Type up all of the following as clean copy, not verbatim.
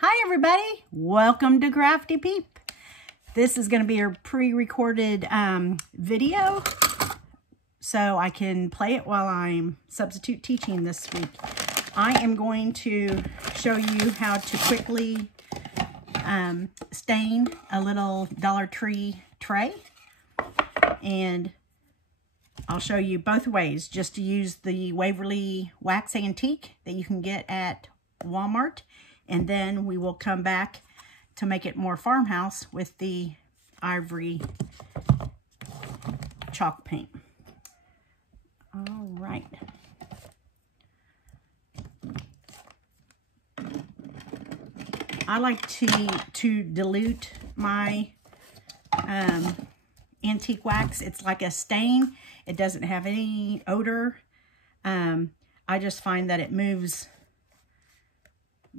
Hi everybody, welcome to Crafty Peep. This is going to be a pre-recorded video so I can play it while I'm substitute teaching this week. I am going to show you how to quickly stain a little Dollar Tree tray, and I'll show you both ways. Just to use the Waverly Wax Antique that you can get at Walmart, and then we will come back to make it more farmhouse with the ivory chalk paint. All right. I like to dilute my antique wax. It's like a stain. It doesn't have any odor. I just find that it moves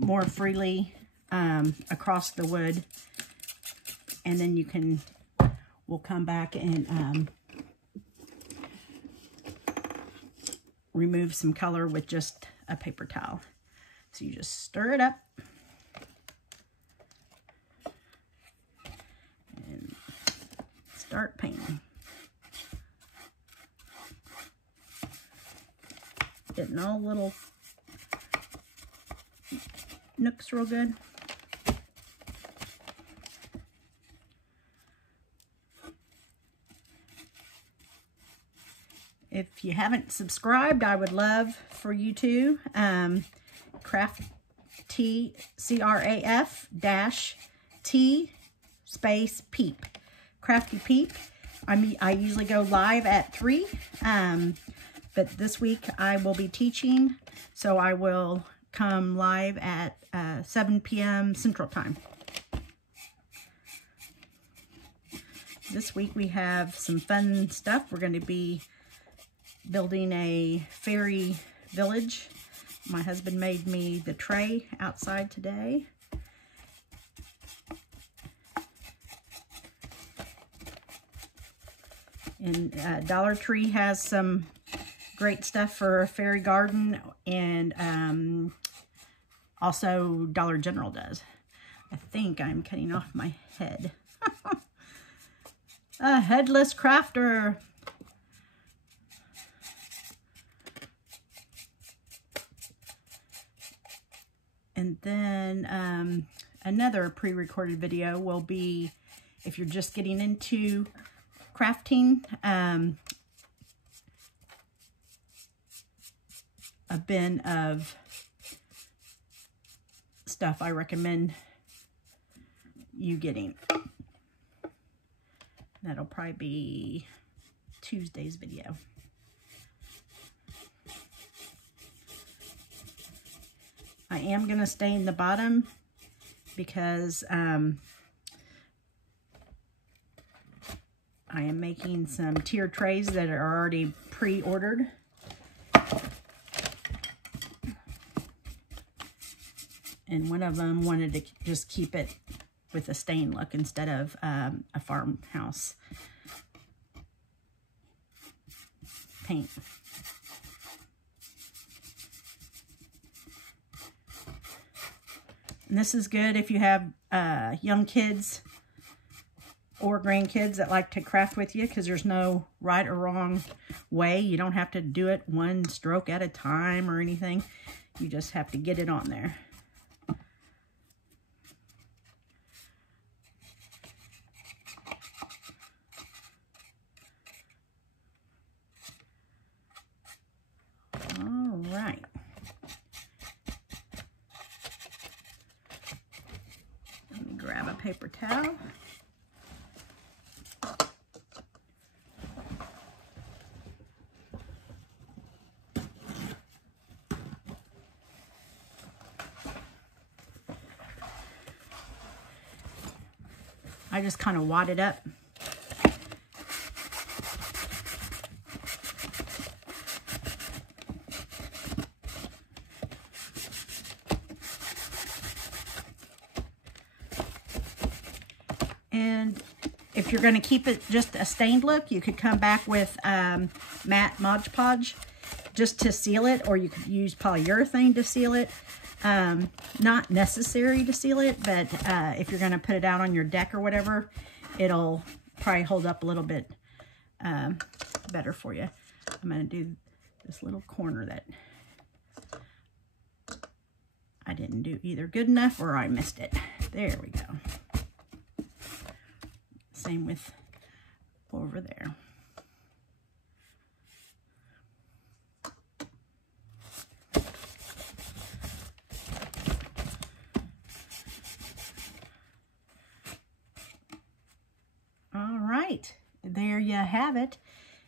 more freely across the wood, and then we'll come back and remove some color with just a paper towel. So you just stir it up and start painting. Getting all little nooks real good. If you haven't subscribed, I would love for you to. craf-T, C-R-A-F-T space peep. Crafty Peep. I usually go live at 3, but this week I will be teaching, so I will come live at 7 p.m. Central Time. This week we have some fun stuff. We're going to be building a fairy village. My husband made me the tray outside today. And Dollar Tree has some great stuff for a fairy garden, and also Dollar General does. I think I'm cutting off my head. A headless crafter. And then another pre-recorded video will be, if you're just getting into crafting, a bin of stuff I recommend you getting. That'll probably be Tuesday's video. I am going to stain the bottom because I am making some tier trays that are already pre-ordered. And one of them wanted to just keep it with a stain look instead of a farmhouse paint. And this is good if you have young kids or grandkids that like to craft with you, because there's no right or wrong way. You don't have to do it one stroke at a time or anything. You just have to get it on there. All right. Let me grab a paper towel. I just kind of wad it up. And if you're going to keep it just a stained look, you could come back with matte Mod Podge just to seal it, or you could use polyurethane to seal it. Not necessary to seal it, but if you're going to put it out on your deck or whatever, it'll probably hold up a little bit better for you. I'm going to do this little corner that I didn't do either good enough or I missed it. There we go. Same with over there. All right, there you have it.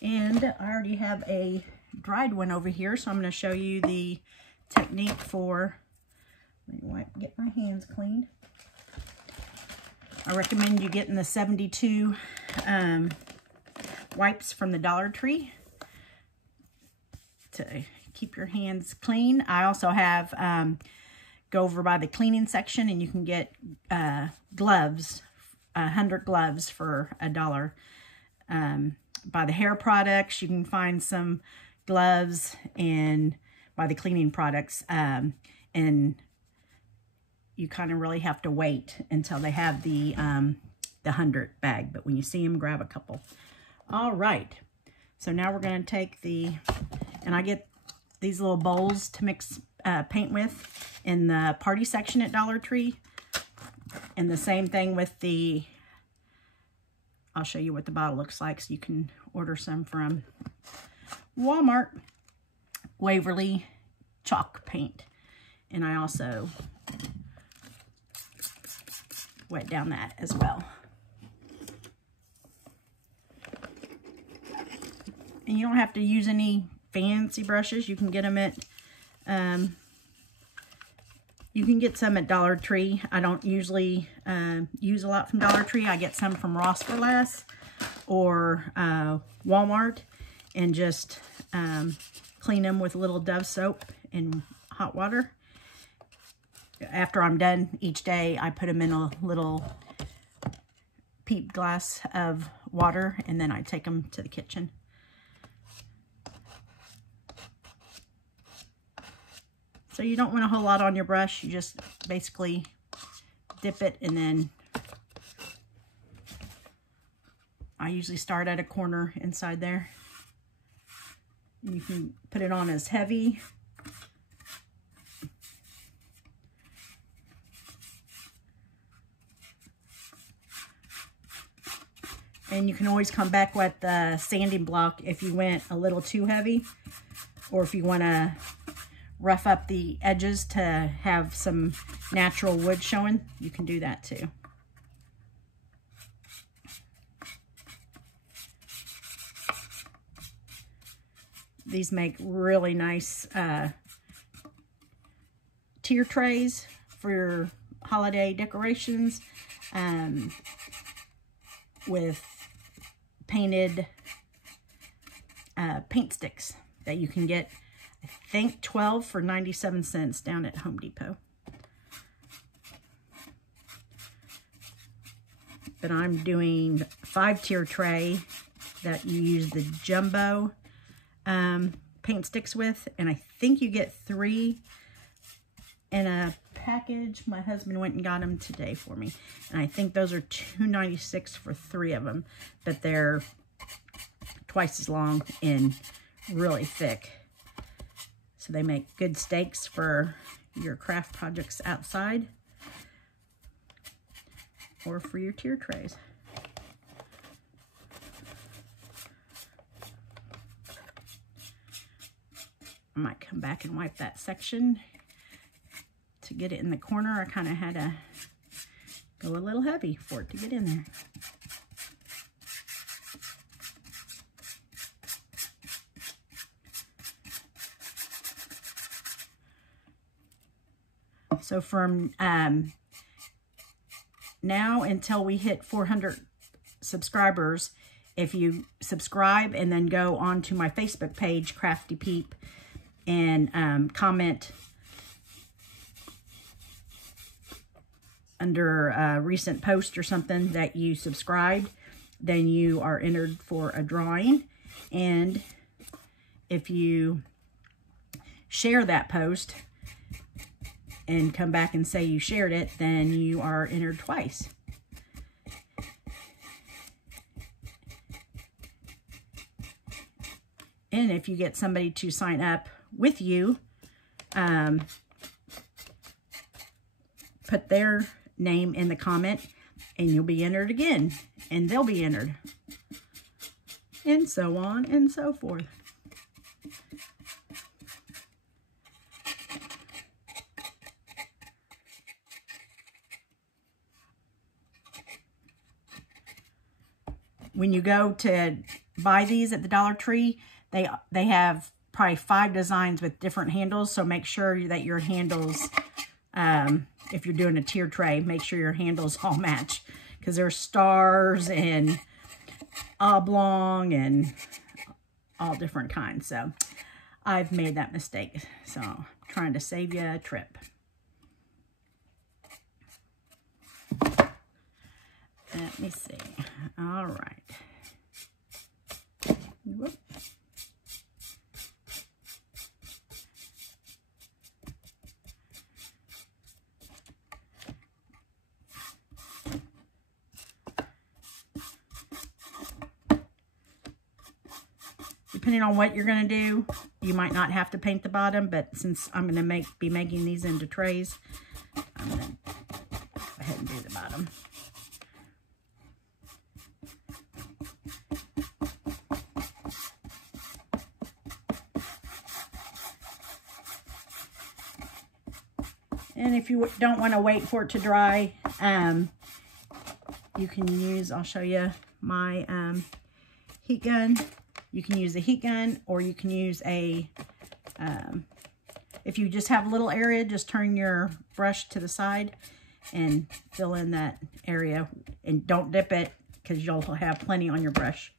And I already have a dried one over here, so I'm going to show you the technique for, let me get my hands cleaned. I recommend you getting the 72 wipes from the Dollar Tree to keep your hands clean. I also have, go over by the cleaning section and you can get gloves, 100 gloves for $1. By the hair products, you can find some gloves, and by the cleaning products, and you kind of really have to wait until they have the 100 bag. But when you see them, grab a couple. All right. So now we're going to take and I get these little bowls to mix paint with in the party section at Dollar Tree. And the same thing with I'll show you what the bottle looks like so you can order some from Walmart. Waverly chalk paint. And I also wet down that as well. And you don't have to use any fancy brushes. You can get them at, you can get some at Dollar Tree. I don't usually use a lot from Dollar Tree. I get some from Ross for Less or Walmart, and just clean them with a little Dove soap and hot water. After I'm done each day, I put them in a little peep glass of water, and then I take them to the kitchen. So you don't want a whole lot on your brush. You just basically dip it, and then I usually start at a corner inside there. You can put it on as heavy. And you can always come back with the sanding block if you went a little too heavy, or if you want to rough up the edges to have some natural wood showing, you can do that too. These make really nice tier trays for your holiday decorations, with painted paint sticks that you can get, I think 12 for 97 cents down at Home Depot. But I'm doing 5-tier tray that you use the jumbo paint sticks with, and I think you get 3 in a package. My husband went and got them today for me, and I think those are $2.96 for 3 of them, but they're twice as long and really thick. So they make good stakes for your craft projects outside or for your tier trays. I might come back and wipe that section to get it in the corner. I kind of had to go a little heavy for it to get in there. So from now until we hit 400 subscribers, if you subscribe and then go on to my Facebook page, Crafty Peep, and comment under a recent post or something that you subscribed, then you are entered for a drawing. And if you share that post, and come back and say you shared it, then you are entered twice. And if you get somebody to sign up with you, put their name in the comment and you'll be entered again, and they'll be entered, and so on and so forth. When you go to buy these at the Dollar Tree, they have probably 5 designs with different handles, so make sure that your handles, if you're doing a tier tray, make sure your handles all match, because there's stars and oblong and all different kinds. So I've made that mistake, so I'm trying to save you a trip. Let me see. All right. Whoop. Depending on what you're going to do, you might not have to paint the bottom, but since I'm going to be making these into trays, I'm going to go ahead and do the bottom. And if you don't want to wait for it to dry, you can use, I'll show you my heat gun. You can use a heat gun, or you can use a, if you just have a little area, just turn your brush to the side and fill in that area. And don't dip it, because you'll have plenty on your brush.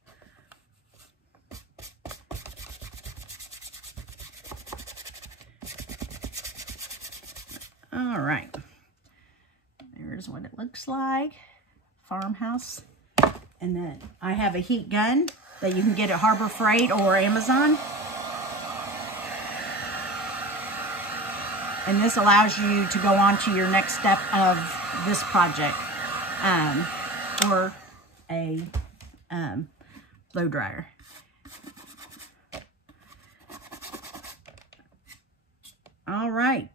All right, there's what it looks like, farmhouse. And then I have a heat gun that you can get at Harbor Freight or Amazon. And this allows you to go on to your next step of this project, or a blow dryer. All right.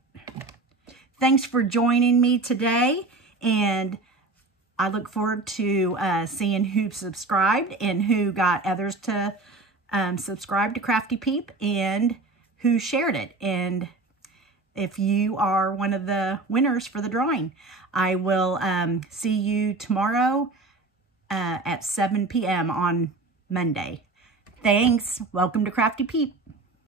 Thanks for joining me today, and I look forward to seeing who subscribed and who got others to subscribe to Crafty Peep, and who shared it. And if you are one of the winners for the drawing, I will see you tomorrow at 7 p.m. on Monday. Thanks. Welcome to Crafty Peep.